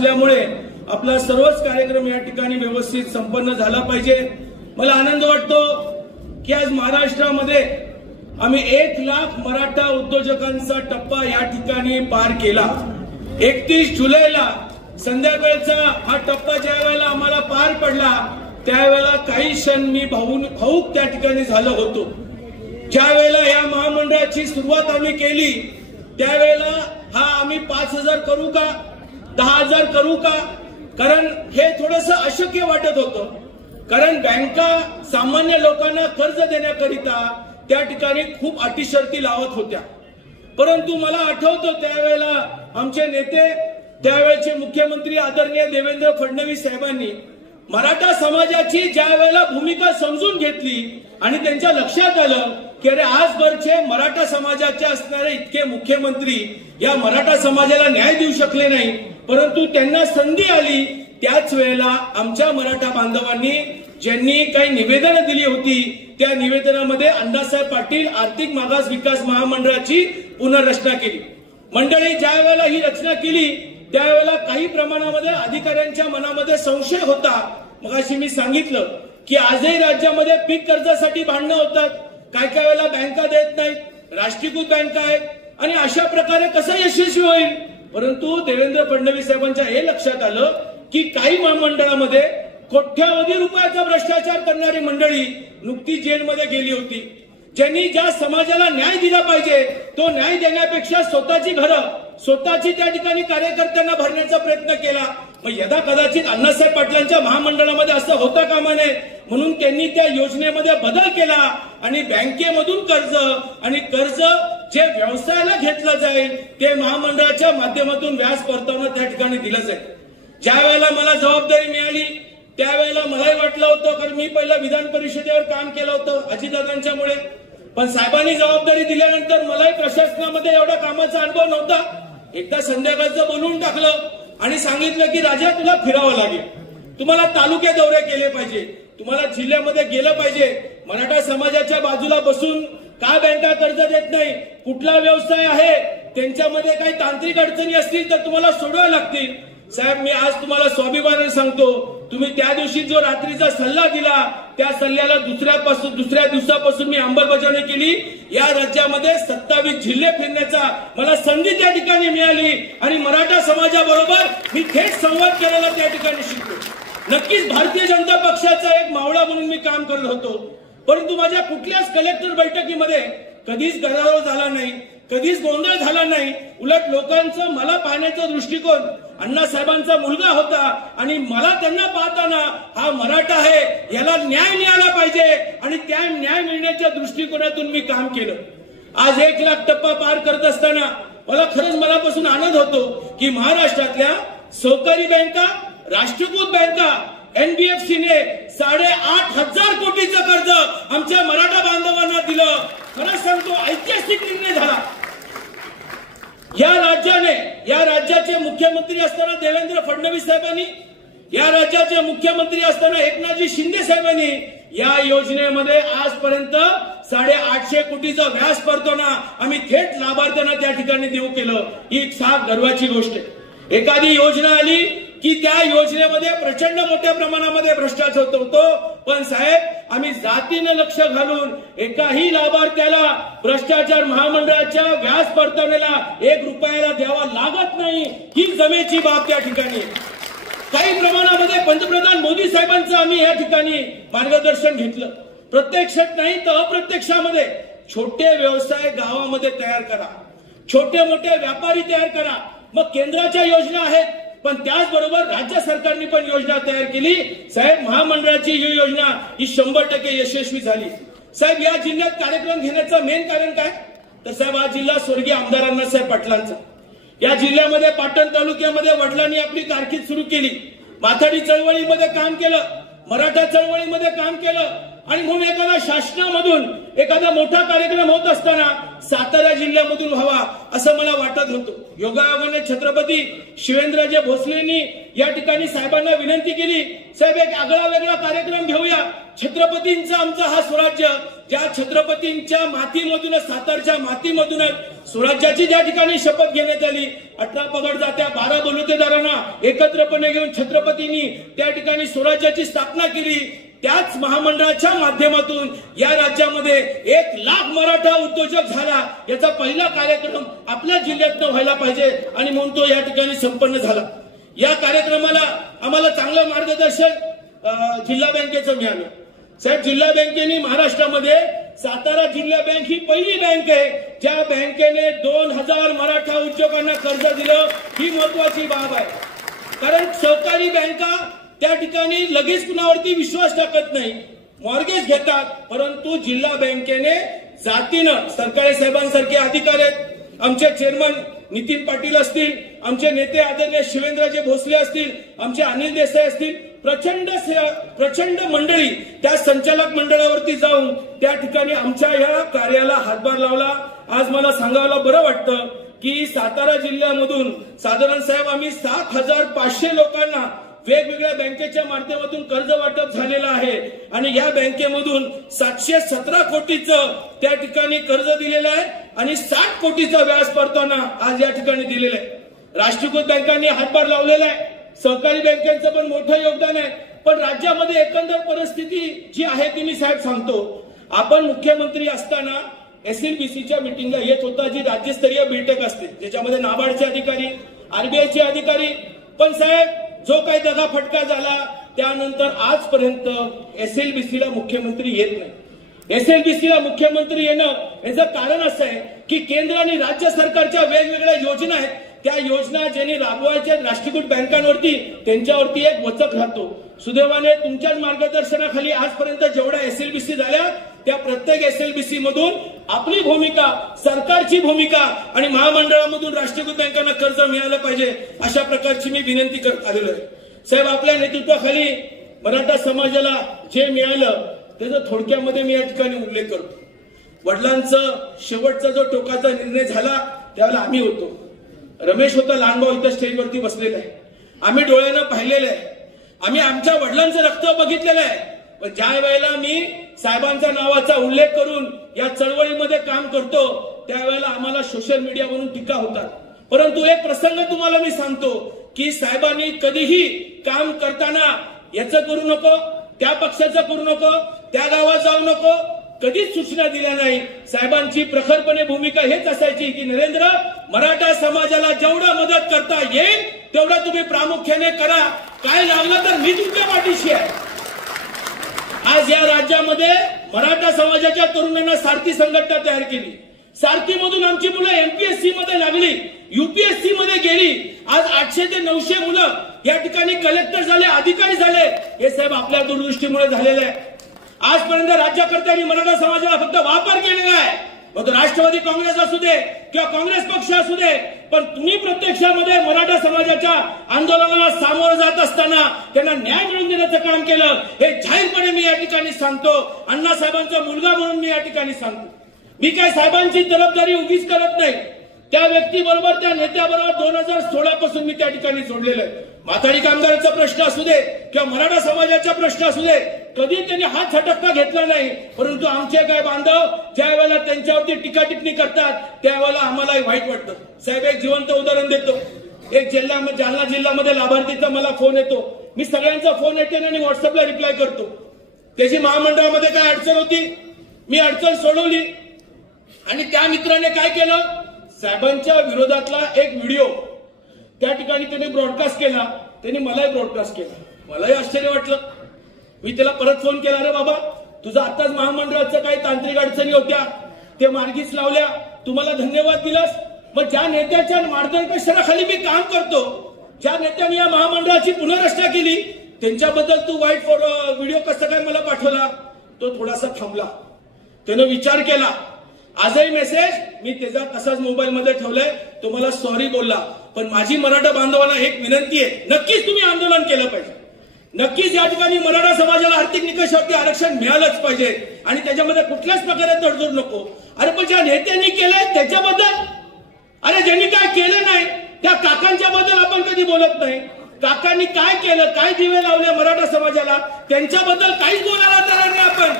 असल्यामुळे आपला सर्वच कार्यक्रम या ठिकाणी व्यवस्थित संपन्न झाला पाहिजे। मला आनंद वाटतो की आज महाराष्ट्रामध्ये आम्ही 1 लाख मराठा उद्योजकांचा टप्पा या ठिकाणी पार केला। 31 जुलैला संध्याकाळचा हा टप्पा ज्या वेळेला आम्हाला पार पडला त्यावेळेला काही क्षण मी भावूक त्या ठिकाणी झालो होतो। ज्या वेळेला या महामंडळाची सुरुवात आम्ही केली त्यावेळेला हा आम्ही 5000 करू का 10000 करू का, कारण हे थोडंसं अशक्य वाटत होतं। कारण बँका सामान्य लोकांना कर्ज देण्याकरिता त्या ठिकाणी खूप अटी शर्ती लावत होत्या। परंतु मला आठवतं त्यावेळेला आमचे नेते त्यावेळेचे मुख्यमंत्री आदरणीय देवेंद्र फडणवीस साहेबांनी मराठा समाजाची ज्या वेळेला भूमिका समजून घेतली आणि त्यांच्या लक्षात आलं की अरे आजवरचे मराठा समाजाचे असणारे इतके मुख्यमंत्री या मराठा समाजाला न्याय देऊ शकले नाही, परंतु त्यांना संधी आली त्याच वेळेला आमच्या मराठा बांधवांनी ज्यांनी काही निवेदनं दिली होती त्या निवेदनामध्ये अण्णासाहेब पाटील आर्थिक मागास विकास महामंडळाची पुनर्रचना केली। मंडळी ज्या वेळेला ही रचना केली त्यावेळेला काही प्रमाणामध्ये अधिकाऱ्यांच्या मनामध्ये संशय होता। मगाशी मी सांगितलं की आजही राज्यामध्ये पीक कर्जासाठी भांडणं होतात, काय वेळेला बँका देत नाहीत, राष्ट्रीयकृत बँका आहेत आणि अशा प्रकारे कसं यशस्वी होईल। परंतु देवेंद्र फडणवीस साहेबांच्या हे लक्षात आलं की काही महामंडळामध्ये कोट्यावधी रुपयाचा भ्रष्टाचार करणारी मंडळी नुकतीच जेलमध्ये गेली होती। ज्यांनी ज्या समाजाला न्याय दिला पाहिजे तो न्याय देण्यापेक्षा स्वतःची घरं स्वतःची त्या ठिकाणी कार्यकर्त्यांना भरण्याचा प्रयत्न केला। मग यदा कदाचित अण्णासाहेब पाटलांच्या महामंडळामध्ये असं होता कामा नये म्हणून त्यांनी त्या योजनेमध्ये बदल केला आणि बँकेमधून कर्ज आणि कर्ज जे व्यवसायाला घेतलं जाईल ते महामंडळाच्या माध्यमातून व्याज परतावणं त्या ठिकाणी दिलं जाईल। ज्या वेळेला मला जबाबदारी मिळाली त्यावेळेला मलाही वाटलं होतं, कारण मी पहिला विधान परिषदेवर काम केलं होतं अजितदादांच्यामुळे, पण साहेबांनी जबाबदारी दिल्यानंतर मलाही प्रशासनामध्ये एवढा कामाचा अनुभव नव्हता। एकदा संध्याकाळचं बोलून टाकलं आणि सांगितलं की राजा तुला फिरावं लागेल, तुम्हाला तालुके दौरे केले पाहिजे, तुम्हाला जिल्ह्यामध्ये गेलं पाहिजे, मराठा समाजाच्या बाजूला बसून का बँका कर्ज देत नाही, कुठला व्यवसाय आहे, त्यांच्यामध्ये काही तांत्रिक अडचणी असतील तर तुम्हाला सोडवाव्या लागतील। साहेब मी आज तुम्हाला स्वाभिमानाने सांगतो तुम्ही त्या दिवशी जो रात्रीचा सल्ला दिला त्या सल्ल्याला दुसऱ्या दिवसापासून मी अंमलबजावणी केली। या राज्यामध्ये 27 जिल्हे फिरण्याचा मला संधी त्या ठिकाणी मिळाली आणि मराठा समाजाबरोबर मी थेट संवाद करायला त्या ठिकाणी शिकलो। नक्कीच भारतीय जनता पक्षाचा एक मावळा म्हणून मी काम करत होतो, परंतु माझ्या कुठल्याच कलेक्टर बैठकीमध्ये कधीच गदारोळ झाला नाही, कधीच गोंधळ झाला नाही। उलट लोकांचं मला पाहण्याचा दृष्टिकोन अण्णासाहेबांचा मुलगा होता आणि मला त्यांना पाहताना हा मराठा आहे याला न्याय मिळाला पाहिजे आणि त्या न्याय मिळण्याच्या दृष्टिकोनातून मी काम केलं। आज 1 लाख टप्पा पार करत असताना मला खरंच मनापासून आनंद होतो की महाराष्ट्रातल्या सहकारी बँका राष्ट्रीयकृत बँका NBFCने 8,500 कोटीचं कर्ज आमच्या मराठा बांधवांना दिलं। खरंच सांगतो ऐतिहासिक निर्णय झाला। या राज्याचे मुख्यमंत्री असताना देवेंद्र फडणवीस साहेबांनी, या राज्याचे मुख्यमंत्री असताना एकनाथजी शिंदे साहेबांनी या योजनेमध्ये आजपर्यंत 850 कोटीचा व्याज परतावा आम्ही थेट लाभार्थ्यांना त्या ठिकाणी देऊ केलं। ही गर्वाची गोष्ट आहे। एखादी योजना आली की त्या योजनेमध्ये प्रचंड मोठ्या प्रमाणामध्ये भ्रष्टाचार होतो, पण साहेब आम्ही जातीनं लक्ष घालून एकाही लाभार्थ्याला भ्रष्टाचार महामंडळाच्या व्याज परताव्याला 1 रुपयाला द्यावा लागत नाही, ही जमेची बाब त्या ठिकाणी। काही प्रमाणामध्ये पंतप्रधान मोदी साहेबांचं आम्ही या ठिकाणी मार्गदर्शन घेतलं। प्रत्यक्षात नाही तर अप्रत्यक्षामध्ये छोटे व्यवसाय गावामध्ये तयार करा, छोटे मोठे व्यापारी तयार करा। मग केंद्राच्या योजना आहेत पण त्याचबरोबर राज्य सरकारने पण योजना तयार केली। साहेब महामंडळाची ही योजना ही 100% यशस्वी झाली। साहेब या जिल्ह्यात कार्यक्रम घेण्याचं मेन कारण काय तर साहेब हा जिल्हा स्वर्गीय आमदार अण्णासाहेब पाटलांचा। या जिल्ह्यामध्ये पाटण तालुक्यामध्ये वडिलांनी आपली कारकीर्द सुरू केली, माथाडी चळवळीमध्ये काम केलं, मराठा चळवळीमध्ये काम केलं आणि म्हणून एखादा शासनामधून एखादा मोठा कार्यक्रम होत असताना सातारा जिल्ह्यामधून व्हावा असं मला वाटत होतं. योगायोगाने छत्रपती शिवेंद्रजी भोसलेंनी या ठिकाणी साहेबांना विनंती केली, साहेब एक आगळा वेगळा कार्यक्रम घेऊया. छत्रपतींचा आमचा हा स्वराज्य, ज्या छत्रपतींच्या मातीमधूनच, सातारच्या मातीमधूनच स्वराज्याची ज्या ठिकाणी शपथ घेण्यात आली, 18 पगड जात्या 12 बलुतेदारांना एकत्रपणे घेऊन छत्रपतींनी त्या ठिकाणी स्वराज्याची स्थापना केली. त्याच महामंडळाच्या माध्यमातून या राज्यामध्ये 1 लाख मराठा उद्योजक झाला, याचा पहिला कार्यक्रम आपल्या जिल्ह्यात व्हायला पाहिजे आणि म्हणून तो या ठिकाणी संपन्न झाला. या कार्यक्रमाला आम्हाला चांगलं मार्गदर्शन जिल्हा बँकेचं मिळालं. साहेब, जिल्हा बँकेने महाराष्ट्रामध्ये सातारा जिल्हा बँक ही पहिली बँक आहे ज्या बँकेने 2000 मराठा उद्योगांना कर्ज दिलं. ही महत्वाची बाब आहे, कारण सहकारी बँका त्या ठिकाणी लगेच कुणावरती विश्वास टाकत नाही, मॉर्गेज घेतात. परंतु जिल्हा बँकेने जातीनं, सरकारी साहेबांसारखे अधिकारी आहेत, आमचे चेअरमन नितीन पाटील असतील, आमचे नेते आदरणीय शिवेंद्रजी भोसले असतील, आमचे अनिल देसाई असतील, प्रचंड मंडळी त्या संचालक मंडळावरती जाऊन त्या ठिकाणी आमच्या या कार्याला हातभार लावला. आज मला सांगायला बरं वाटतं की सातारा जिल्ह्यामधून साधारण साहेब आम्ही 7500 लोकांना वेगवेगळ्या बँकेच्या माध्यमातून कर्ज वाटप झालेलं आहे आणि या बँकेमधून 717 कोटीचं त्या ठिकाणी कर्ज दिलेलं आहे आणि 60 कोटीचा व्याज परताना आज या ठिकाणी दिलेलं आहे. राष्ट्रीयकृत बँकांनी हातभार लावलेला आहे, सहकारी बँकांचं पण मोठं योगदान आहे. पण राज्यामध्ये एकंदर परिस्थिती जी आहे ती मी साहेब सांगतो. आपण मुख्यमंत्री असताना एसएलबीसीच्या मिटिंगला येत होता, जी राज्यस्तरीय बैठक असते ज्याच्यामध्ये नाबार्डचे अधिकारी, आरबीआयचे अधिकारी. पण साहेब, जो काही दगाफटका झाला त्यानंतर आजपर्यंत एसएलबीसीला मुख्यमंत्री येत नाही. एसएलबीसीला मुख्यमंत्री येणं याचं कारण असं आहे की केंद्र आणि राज्य सरकारच्या वेगवेगळ्या योजना आहेत, त्या योजना ज्यांनी राबवायच्या राष्ट्रीयकृत बँकांवरती त्यांच्यावरती एक वचक राहतो. सुदैवाने तुमच्याच मार्गदर्शनाखाली आजपर्यंत जेवढ्या एसएलबीसी झाल्या त्या प्रत्येक एसएलबीसी मधून आपली भूमिका, सरकारची भूमिका आणि महामंडळामधून राष्ट्रीयकृत बँकांना कर्ज मिळालं पाहिजे अशा प्रकारची मी विनंती करत आलेलो आहे. साहेब, आपल्या नेतृत्वाखाली मराठा समाजाला जे मिळालं त्याचा थोडक्यामध्ये मी या ठिकाणी उल्लेख करतो. वडिलांचं शेवटचा जो टोकाचा निर्णय झाला त्यावेळेला आम्ही होतो. रमेश होता, लहान भाऊ इथं स्टेजवरती बसलेला आहे. आम्ही डोळ्यानं पाहिलेलं आहे, आम्ही आमच्या वडिलांचं रक्त बघितलेलं आहे. पण ज्या वेळेला मी साहेबांच्या नावाचा उल्लेख करून या चळवळीमध्ये काम करतो त्यावेळेला आम्हाला सोशल मीडियावरून टीका होतात. परंतु एक प्रसंग तुम्हाला मी सांगतो की साहेबांनी कधीही काम करताना याचं करू नको, त्या पक्षाचं करू नको, त्या गावात जाऊ नको, कधीच सूचना दिल्या नाही. साहेबांची प्रखरपणे भूमिका हेच असायची की नरेंद्र, मराठा समाजाला जेवढं मदत करता येईल तेवढं तुम्ही प्रामुख्याने करा, काय लागलं तर मी तुमच्या पाठीशी आहे. आज या राज्यामध्ये मराठा समाजाच्या तरुणांना सारथी संघटना तयार केली. सारथीमधून आमची मुलं एमपीएससी मध्ये लागली, यूपीएससी मध्ये गेली. आज 800 ते 900 मुलं या ठिकाणी कलेक्टर झाले, अधिकारी झाले. हे साहेब आपल्या दूरदृष्टीमुळे झालेलं आहे. आजपर्यंत राज्यकर्त्यांनी मराठा समाजाला फक्त वापर केलेला आहे, मग राष्ट्रवादी काँग्रेस असू दे किंवा काँग्रेस पक्ष असू दे. पण तुम्ही प्रत्यक्षामध्ये मराठा समाजाच्या आंदोलनाला सामोरं जात असताना त्यांना न्याय मिळवून देण्याचं काम केलं. हे जाहीरपणे मी या ठिकाणी सांगतो, अण्णासाहेबांचा मुलगा म्हणून मी या ठिकाणी सांगतो. मी काय साहेबांची तरफदारी उगीच करत नाही. त्या व्यक्तीबरोबर, त्या नेत्याबरोबर 2016 पासून मी त्या ठिकाणी जोडलेलं आहे. माथाडी कामगारांचा प्रश्न असू दे किंवा मराठा समाजाचा प्रश्न असू दे, कधी त्यांनी हात झटकता घेतला नाही. परंतु आमचे काय बांधव ज्या वेळेला त्यांच्यावरती टीका टिप्पणी करतात त्यावेळेला आम्हाला वाईट वाटतं. साहेब, एक जिवंत उदाहरण देतो. एक जालना जिल्ह्यामध्ये लाभार्थीचा मला फोन येतो. मी सगळ्यांचा फोन अटेंड आणि व्हॉट्सअपला रिप्लाय करतो. त्याची महामंडळामध्ये काय अडचण होती, मी अडचण सोडवली आणि त्या मित्राने काय केलं, साहेबांच्या विरोधातला एक व्हिडिओ त्या ठिकाणी त्यांनी ब्रॉडकास्ट केला. त्यांनी मलाही ब्रॉडकास्ट केला. मलाही आश्चर्य वाटलं. मी त्याला परत फोन केला, अरे बाबा, तुझं आताच महामंडळाचं काही तांत्रिक अडचणी होत्या, ते मार्गीच लावल्या, तुम्हाला धन्यवाद दिलास. मग ज्या नेत्याच्या मार्गदर्शनाखाली मी काम करतो, ज्या नेत्याने या महामंडळाची पुनर्रचना केली, त्यांच्याबद्दल तू वाईट व्हिडिओ कसा काय मला पाठवला. तो थोडासा थांबला, त्यानं विचार केला. आजही मेसेज मी त्याचा तसाच मोबाईलमध्ये ठेवलाय. तो मला सॉरी बोलला. पण माझी मराठा बांधवांना एक विनंती आहे, नक्कीच तुम्ही आंदोलन केलं पाहिजे. नक्कीच या ठिकाणी मराठा समाजाला आर्थिक निकषावरती आरक्षण मिळालंच पाहिजे आणि त्याच्यामध्ये कुठल्याच प्रकारे तडजोड नको. अरे पण ज्या नेत्यांनी केलंय त्याच्याबद्दल, अरे ज्यांनी काय केलं नाही त्या काकांच्या बद्दल आपण कधी बोलत नाही. काकांनी काय केलं, काय दिवे लावले मराठा समाजाला, त्यांच्याबद्दल काहीच बोलायला तयार नाही आपण.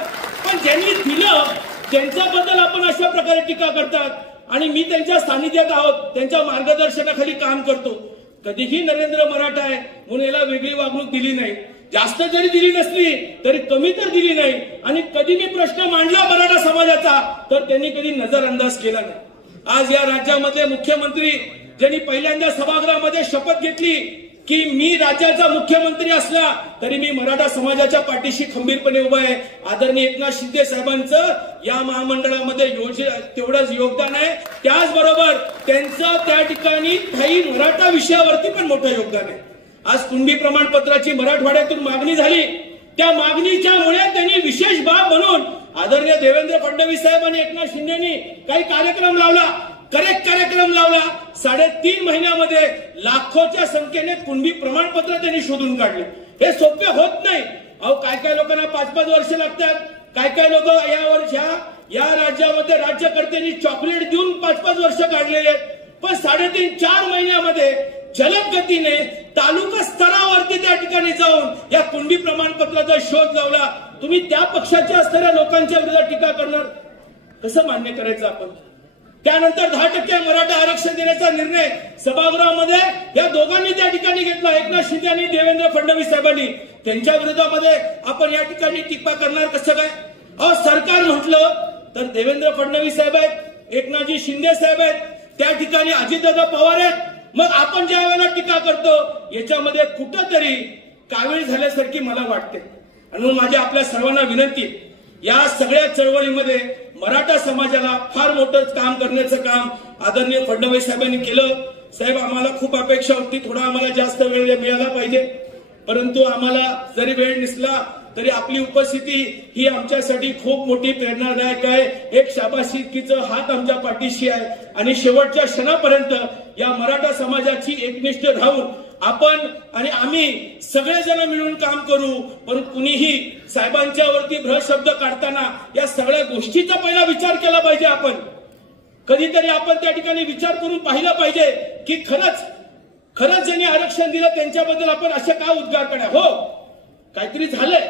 पण ज्यांनी दिलं त्यांच्याबद्दल आपण अशा प्रकारे टीका करतात. आणि मी त्यांच्या सानिध्यात आहोत, त्यांच्या मार्गदर्शनाखाली काम करतो. कधीही नरेंद्र मराठा आहे म्हणून याला वेगळी वागणूक दिली नाही. जास्त जरी दिली नसली तरी कमी तर दिली नाही. आणि कधी मी प्रश्न मांडला मराठा समाजाचा तर त्यांनी कधी नजरअंदाज केला नाही. आज या राज्यामध्ये मुख्यमंत्री ज्यांनी पहिल्यांदा सभागृहामध्ये शपथ घेतली की मी राज्याचा मुख्यमंत्री असला तरी मी मराठा समाजाच्या पाठीशी खंबीरपणे उभा आहे. आदरणीय एकनाथ शिंदे साहेबांचं या महामंडळामध्ये तेवढंच योगदान आहे. त्याचबरोबर त्यांचं त्या ठिकाणी काही मराठा विषयावरती पण मोठं योगदान आहे. आज कुणबी प्रमाणपत्राची मराठवाड्यातून मागणी झाली, त्या मागणीच्यामुळे त्यांनी विशेष बाब म्हणून आदरणीय देवेंद्र फडणवीस साहेब आणि एकनाथ शिंदेनी काही कार्यक्रम लावला, करेक्ट कार्यक्रम लावला. 3.5 महिन्यामध्ये लाखोच्या संख्येने कुणबी प्रमाणपत्र त्यांनी शोधून काढले. हे सोपे होत नाही. अहो काय लोकांना 5-5 वर्ष लागतात. काय लोक या राज्यामध्ये राज्यकर्त्यांनी चॉकलेट देऊन 5-5 वर्ष काढलेले आहेत. पण 3.5-4 महिन्यामध्ये जलद गतीने तालुका स्तरावरती त्या ठिकाणी जाऊन या कुणबी प्रमाणपत्राचा शोध लावला. तुम्ही त्या पक्षाच्या असणाऱ्या लोकांच्या विरोधात टीका करणार, कसं मान्य करायचं आपण? त्यानंतर 10% मराठा आरक्षण देण्याचा निर्णय सभागृहामध्ये या दोघांनी त्या ठिकाणी घेतला, एकनाथ शिंदे आणि देवेंद्र फडणवीस साहेबांनी. त्यांच्या विरोधामध्ये आपण या ठिकाणी टीका करणार कसं काय? अहो सरकार म्हटलं तर देवेंद्र फडणवीस साहेब आहेत, एकनाथजी शिंदे साहेब आहेत, त्या ठिकाणी अजितदादा पवार आहेत. मग आपण ज्या वेळेला टीका करतो याच्यामध्ये कुठंतरी कावीळ झाल्यासारखी मला वाटते. आणि म्हणून माझी आपल्या सर्वांना विनंती, या सगळ्या चळवळीमध्ये मराठा समाजाला फार मोठं काम करण्याचं काम आदरणीय फडणवीस साहेबांनी केलं. साहेब आम्हाला खूप अपेक्षा होती, थोडा आम्हाला जास्त वेळ मिळाला पाहिजे, परंतु आम्हाला जरी वेळ नसला तरी आपली उपस्थिती ही आमच्यासाठी खूप मोठी प्रेरणादायक आहे. एक शाबासकीचं हात आमच्या पाठीशी आहे आणि शेवटच्या क्षणापर्यंत या मराठा समाजाची एकनिष्ठ राहून आपण आणि आम्ही सगळेजण मिळून काम करू. पण कुणीही साहेबांच्या वरती भ्रष्ट शब्द काढताना या सगळ्या गोष्टीचा पहिला विचार केला पाहिजे. आपण कधीतरी आपण त्या ठिकाणी विचार करून पाहिलं पाहिजे की खरंच ज्यांनी आरक्षण दिलं त्यांच्याबद्दल आपण असे का उद्गार करणार. हो काहीतरी झालंय.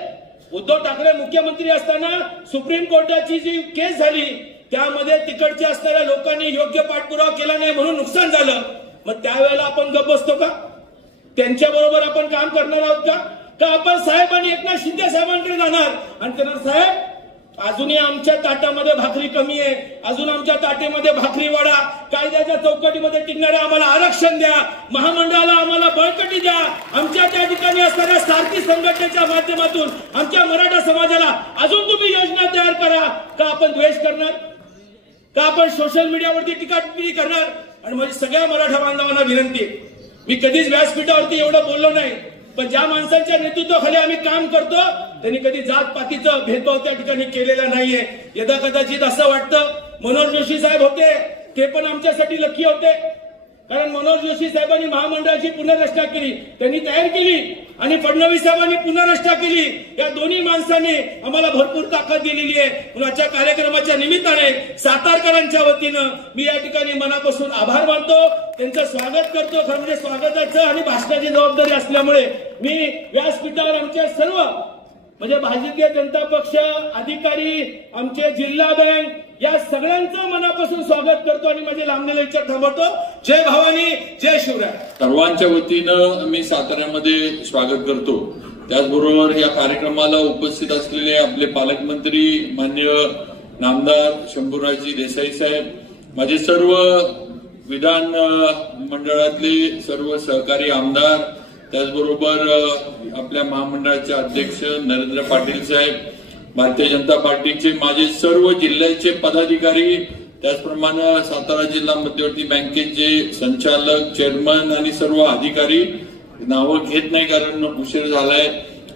उद्धव ठाकरे मुख्यमंत्री असताना सुप्रीम कोर्टाची जी केस झाली त्यामध्ये तिकडच्या असणाऱ्या लोकांनी योग्य पाठपुरावा केला नाही म्हणून नुकसान झालं. मग त्यावेळेला आपण गप्प बसतो का? त्यांच्या बरोबर आपण काम करणार आहोत का आपण साहेब आणि एकनाथ शिंदे साहेबांकडे जाणार आणि त्यांना साहेब अजूनही आमच्या ताटामध्ये भाकरी कमी आहे, अजून आमच्या ताटेमध्ये भाकरी वाढा, कायद्याच्या चौकटीमध्ये टिकणाऱ्या आम्हाला आरक्षण द्या, महामंडळाला आम्हाला बळकटी द्या, आमच्या त्या ठिकाणी असणाऱ्या सारथी संघटनेच्या माध्यमातून आमच्या मराठा समाजाला अजून तुम्ही योजना तयार करा. का आपण द्वेष करणार? का आपण सोशल मीडियावरती टीकाटिप्पणी करणार? आणि माझी सगळ्या मराठा बांधवांना विनंती, मी कधीच व्यासपीठावरती एवढं बोललो नाही, पण ज्या माणसांच्या नेतृत्वाखाली आम्ही काम करतो त्यांनी कधी जातपातीचा भेदभाव त्या ठिकाणी केलेला नाहीये. यदा कदाचित असं वाटतं मनोज जोशी साहेब होते ते पण आमच्यासाठी लकी होते, कारण मनोज जोशी साहेबांनी महामंडळाची पुनर्रचना केली, त्यांनी तयार केली आणि फडणवीस साहेबांनी पुनर्रचना केली. या दोन्ही माणसांनी आम्हाला भरपूर ताकद दिलेली आहे. कुणाच्या कार्यक्रमाच्या निमित्ताने सातारकरांच्या वतीनं मी या ठिकाणी मनापासून आभार मानतो, त्यांचं स्वागत करतो. खरं म्हणजे स्वागताचं आणि भाषणाची जबाबदारी असल्यामुळे मी व्यासपीठावर आमच्या सर्व म्हणजे भारतीय जनता पक्ष अधिकारी, आमचे जिल्हा बँक या सगळ्यांचं मनापासून स्वागत करतो आणि माझे लांबलेले विचार थांबवतो. जय भवानी, जय शिवराय. सर्वांच्या वतीनं मी साताऱ्यामध्ये स्वागत करतो. त्याचबरोबर या कार्यक्रमाला उपस्थित असलेले आपले पालकमंत्री माननीय नामदार शंभूराजी देसाई साहेब, माझे सर्व विधान मंडळातले सर्व सहकारी आमदार, त्याचबरोबर आपल्या महामंडळाचे अध्यक्ष नरेंद्र पाटील साहेब, भारतीय जनता पार्टीचे माझे सर्व जिल्ह्याचे पदाधिकारी, त्याचप्रमाणे सातारा जिल्हा मध्यवर्ती बँकेचे संचालक, चेअरमन आणि सर्व अधिकारी, नावं घेत नाही कारण उशीर झालाय.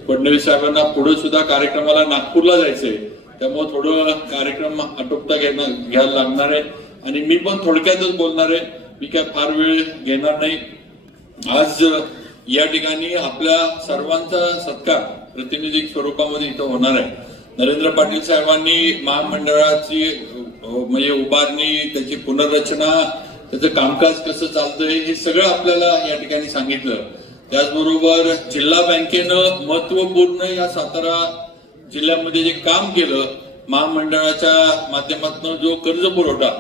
फडणवीस साहेबांना पुढे सुद्धा कार्यक्रमाला नागपूरला जायचंय, त्यामुळे थोडं कार्यक्रम आटोपता घ्यायला लागणार आहे आणि मी पण थोडक्यातच बोलणार आहे. मी काय फार वेळ घेणार नाही. आज या ठिकाणी आपल्या सर्वांचा सत्कार प्रतिनिधी स्वरूपामध्ये इथं होणार आहे. नरेंद्र पाटील साहेबांनी महामंडळाची म्हणजे उभारणी, त्याची पुनर्रचना, त्याचं कामकाज कसं चालतंय हे सगळं आपल्याला या ठिकाणी सांगितलं. त्याचबरोबर जिल्हा बँकेनं महत्वपूर्ण या सातारा जिल्ह्यामध्ये जे काम केलं, महामंडळाच्या माध्यमातून जो कर्ज पुरवठा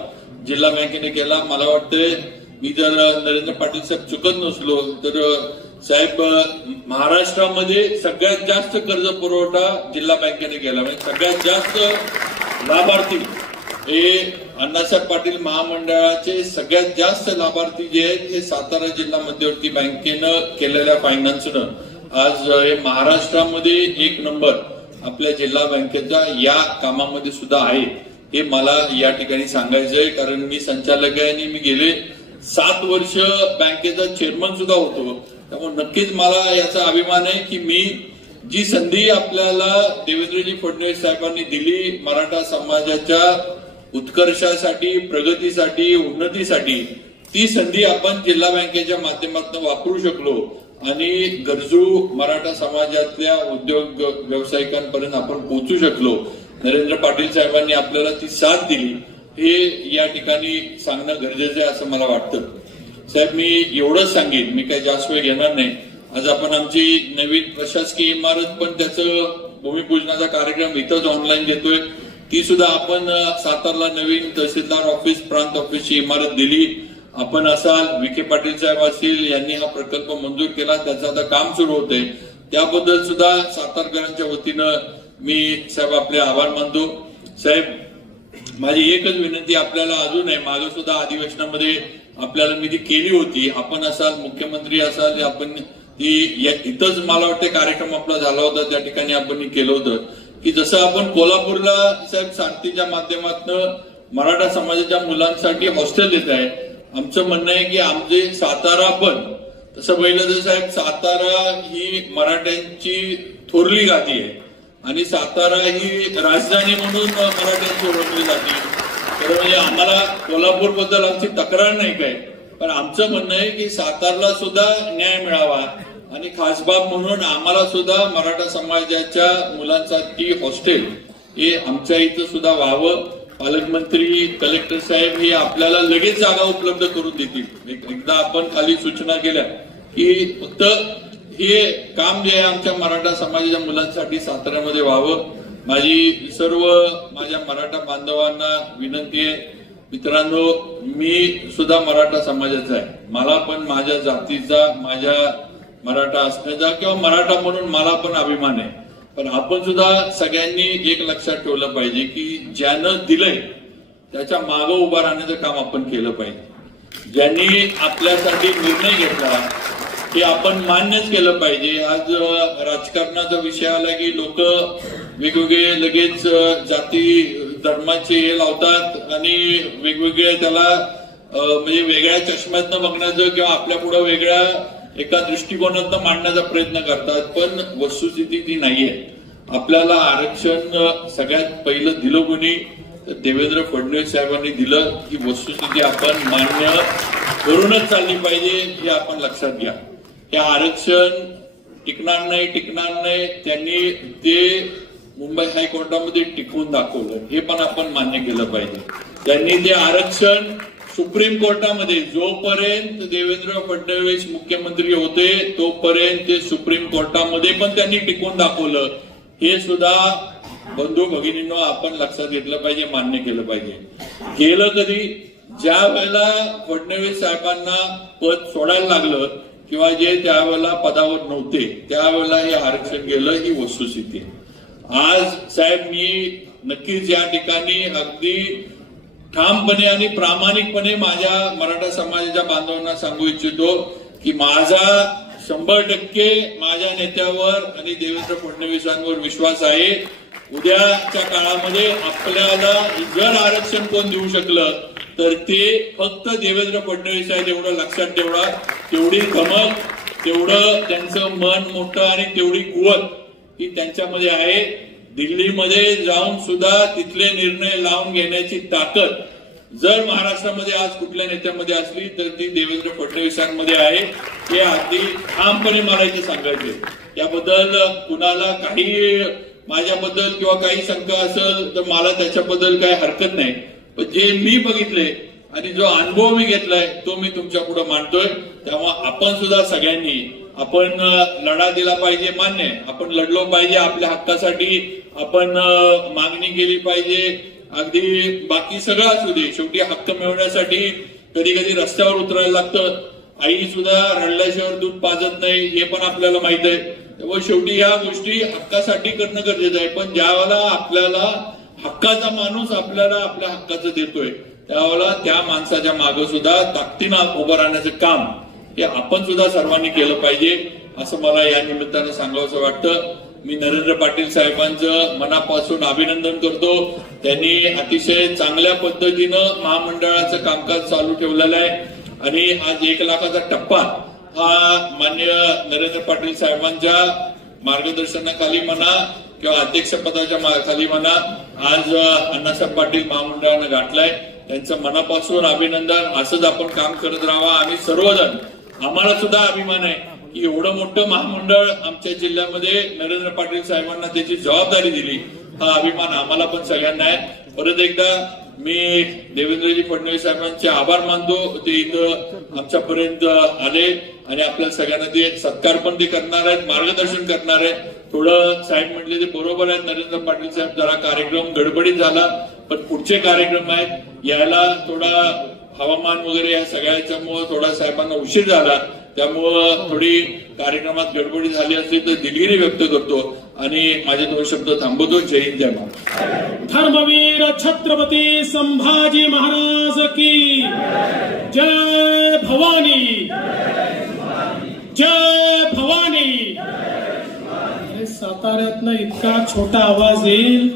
जिल्हा बँकेने केला, मला वाटतंय मी जर नरेंद्र पाटील साहेब चुकत नसलो तर साहेब महाराष्ट्रामध्ये सगळ्यात जास्त कर्ज पुरवठा जिल्हा बँकेने केला. म्हणजे सगळ्यात जास्त लाभार्थी हे अण्णासाहेब पाटील महामंडळाचे सगळ्यात जास्त लाभार्थी जे आहेत हे सातारा जिल्हा मध्यवर्ती बँकेनं केलेल्या फायनान्सनं आज हे महाराष्ट्रामध्ये 1 नंबर आपल्या जिल्हा बँकेचा या कामामध्ये सुद्धा आहे. हे मला या ठिकाणी सांगायचंय, कारण मी संचालक आहे आणि मी गेले 7 वर्ष बँकेचा चेअरमन सुद्धा होतो. त्यामुळे नक्कीच मला याचा अभिमान आहे की मी जी संधी आपल्याला देवेंद्रजी फडणवीस साहेबांनी दिली मराठा समाजाच्या उत्कर्षासाठी, प्रगतीसाठी, उन्नतीसाठी, ती संधी आपण जिल्हा बँकेच्या माध्यमातून वापरू शकलो आणि गरजू मराठा समाजातल्या उद्योग व्यावसायिकांपर्यंत आपण पोहोचू शकलो. नरेंद्र पाटील साहेबांनी आपल्याला ती साथ दिली हे या ठिकाणी सांगणं गरजेचं आहे असं मला वाटतं. साहेब मी एवढंच सांगेन, मी काही जास्त वेळ घेणार नाही. आज आपण आमची नवीन प्रशासकीय इमारत पण त्याचं भूमिपूजनाचा कार्यक्रम इथंच ऑनलाईन घेतोय. ती सुद्धा आपण सातारला नवीन तहसीलदार ऑफिस, प्रांत ऑफिसची इमारत दिली. आपण असाल, विखे पाटील साहेब असतील, यांनी हा प्रकल्प मंजूर केला, त्याचं आता काम सुरू होतंय. त्याबद्दल सुद्धा सातारकरांच्या वतीनं मी साहेब आपले आभार मानतो. साहेब माझी एकच विनंती आपल्याला अजून आहे, मागे सुद्धा अधिवेशनामध्ये आपल्याला मी ती केली होती. आपण असाल, मुख्यमंत्री असाल, आपण ती इथंच मला वाटतं कार्यक्रम आपला झाला होता, त्या ठिकाणी आपण केलं होतं की जसं आपण कोल्हापूरला साहेब शांतीच्या माध्यमातून मराठा समाजाच्या मुलांसाठी हॉस्टेल देत आहे. आमचं म्हणणं आहे की आमचे सातारा पण तसं पहिलं तर साहेब सातारा ही मराठ्यांची थोरली गादी आहे आणि सातारा ही राजधानी म्हणून मराठ्यांची ओळखली जाते. तर म्हणजे आम्हाला कोल्हापूर बद्दल आमची तक्रार नाही काय, पण आमचं म्हणणं आहे की सातारला सुद्धा न्याय मिळावा आणि खास बाब म्हणून आम्हाला सुद्धा मराठा समाजाच्या मुलांसाठी हॉस्टेल हे आमच्या इथं सुद्धा व्हावं. पालकमंत्री, कलेक्टर साहेब हे आपल्याला लगेच जागा उपलब्ध करून देतील. एकदा आपण खाली सूचना केल्या की फक्त हे काम जे आहे आमच्या मराठा समाजाच्या मुलांसाठी साताऱ्यामध्ये व्हावं. माझी सर्व माझ्या मराठा बांधवांना विनंती आहे, मित्रांनो मी सुद्धा मराठा समाजाचा आहे, मला पण माझ्या जातीचा, माझ्या मराठा असण्याचा किंवा मराठा म्हणून मला पण अभिमान आहे. पण आपण सुद्धा सगळ्यांनी एक लक्षात ठेवलं पाहिजे की ज्यानं दिलंय त्याच्या मागं उभं राहण्याचं काम आपण केलं पाहिजे. ज्यांनी आपल्यासाठी निर्णय घेतला ते आपण मान्यच केलं पाहिजे. आज राजकारणाचा विषय आला की लोक वेगवेगळे लगेच जाती धर्माचे हे लावतात आणि वेगवेगळे त्याला म्हणजे वेगळ्या चष्म्यातनं बघण्याचं किंवा आपल्या पुढे वेगळ्या एका दृष्टिकोनातनं मांडण्याचा प्रयत्न करतात. पण वस्तुस्थिती ती नाहीये. आपल्याला आरक्षण सगळ्यात पहिलं दिलं कोणी तर देवेंद्र फडणवीस साहेबांनी दिलं. ही वस्तुस्थिती आपण मान्य करूनच चालली पाहिजे हे आपण लक्षात घ्या. हे आरक्षण टिकणार नाही त्यांनी ते मुंबई हायकोर्टामध्ये टिकवून दाखवलं, हे पण आपण मान्य केलं पाहिजे. त्यांनी ते आरक्षण सुप्रीम कोर्टामध्ये जोपर्यंत देवेंद्र फडणवीस मुख्यमंत्री होते तोपर्यंत ते सुप्रीम कोर्टामध्ये पण त्यांनी टिकवून दाखवलं. हे सुद्धा बंधू भगिनींनो आपण लक्षात घेतलं पाहिजे, मान्य केलं पाहिजे. केलं कधी? ज्या वेळेला फडणवीस साहेबांना पद सोडायला लागलं किंवा जे त्यावेळेला पदावर नव्हते त्यावेळेला हे आरक्षण गेलं. ही वस्तुस्थिती. आज साहेब मी नक्कीच या ठिकाणी अगदी ठामपणे आणि प्रामाणिकपणे माझ्या मराठा समाजाच्या बांधवांना सांगू इच्छितो की माझा 100% माझ्या नेत्यावर आणि देवेंद्र फडणवीसांवर विश्वास आहे. उद्याच्या काळामध्ये आपल्याला जर आरक्षण कोण देऊ शकलं तर ते फक्त देवेंद्र फडणवीस आहेत एवढं लक्षात ठेवा. तेवढी धमक, तेवढं त्यांचं मन मोठं आणि तेवढी कुवत ही त्यांच्यामध्ये आहे. दिल्लीमध्ये जाऊन सुद्धा तिथले निर्णय लावून घेण्याची ताकद जर महाराष्ट्रामध्ये आज कुठल्या नेत्यामध्ये असली तर ती देवेंद्र फडणवीसांमध्ये आहे, हे अगदी ठामपणे मला इथे सांगायचे. याबद्दल कुणाला काही माझ्याबद्दल किंवा काही शंका असेल तर मला त्याच्याबद्दल काही हरकत नाही. पण जे मी बघितले आणि जो अनुभव मी घेतलाय तो मी तुमच्या पुढे मांडतोय. त्यामुळे आपण सुद्धा सगळ्यांनी आपण लढा दिला पाहिजे, मान्य, आपण लढलो पाहिजे आपल्या हक्कासाठी, आपण मागणी केली पाहिजे, अगदी बाकी सगळं असू दे. शेवटी हक्क मिळवण्यासाठी कधी कधी रस्त्यावर उतरायला लागतं. आई सुद्धा रडल्याशिवाय दूध पाजत नाही हे पण आपल्याला माहित आहे. त्यामुळे शेवटी या गोष्टी हक्कासाठी करणं गरजेचं आहे. पण ज्यावेळेला आपल्याला हक्काचा माणूस आपल्याला आपल्या हक्काचं देतोय त्यावेळेला त्या माणसाच्या मागे सुद्धा ताकदीनं उभं राहण्याचं काम हे आपण सुद्धा सर्वांनी केलं पाहिजे असं मला या निमित्तानं सांगावंसं वाटतं. मी नरेंद्र पाटील साहेबांचं मनापासून अभिनंदन करतो. त्यांनी अतिशय चांगल्या पद्धतीनं महामंडळाचं कामकाज चालू ठेवलेलं आहे आणि आज 1 लाखाचा टप्पा हा माननीय नरेंद्र पाटील साहेबांच्या मार्गदर्शनाखाली म्हणा किंवा अध्यक्षपदाच्या खाली म्हणा आज अण्णासाहेब पाटील महामंडळानं गाठलाय. त्यांचं मनापासून अभिनंदन. असंच आपण काम करत राहावं. आम्ही सर्वजण, आम्हाला सुद्धा अभिमान आहे की एवढं मोठं महामंडळ आमच्या जिल्ह्यामध्ये नरेंद्र पाटील साहेबांना त्याची जबाबदारी दिली. हा अभिमान आम्हाला पण सगळ्यांना आहे. परत एकदा मी देवेंद्रजी फडणवीस साहेबांचे आभार मानतो. ते इथं आमच्यापर्यंत आले आणि आपल्या सगळ्यांना ते सत्कार पण ते करणार आहेत, मार्गदर्शन करणार आहेत. थोडं साहेब म्हटले ते बरोबर आहे, नरेंद्र पाटील साहेब जरा कार्यक्रम गडबडीत झाला, पण पुढचे कार्यक्रम आहेत यायला थोडा हवामान वगैरे या सगळ्याच्यामुळे थोडा साहेबांना उशीर झाला. त्यामुळं थोडी कार्यक्रमात गडबडी झाली असली तर दिलगिरी व्यक्त करतो आणि माझे 2 शब्द थांबवतो. जय हिंद, जय महाराष्ट्र. धर्मवीर छत्रपती संभाजी महाराज की जय भवानी, जय भवानी. अरे साताऱ्यातनं इतका छोटा आवाज येईल